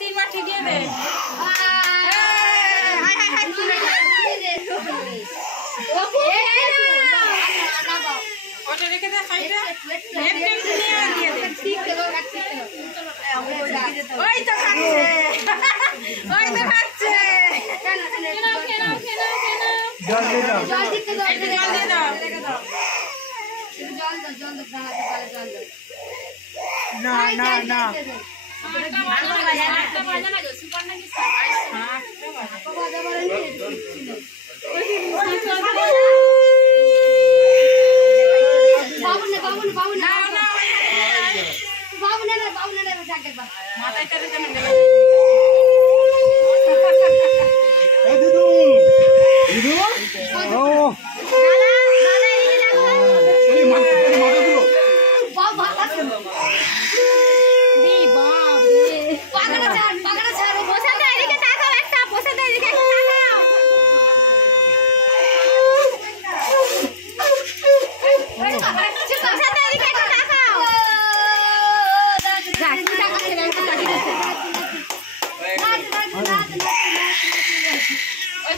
তিনবার ঠিকিয়ে দে। ওটা রেখে দে সাইডে। একটু নিয়ে দিয়ে দে। ওই তো খাচ্ছে, ওই তো খাচ্ছে। জল দিয়ে দাও, জল দিয়ে দাও, জল দাও, না না না মাথায় তেলে যেন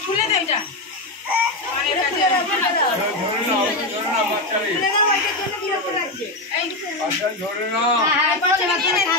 খুলে দে এটা পানির কাছে ধরে না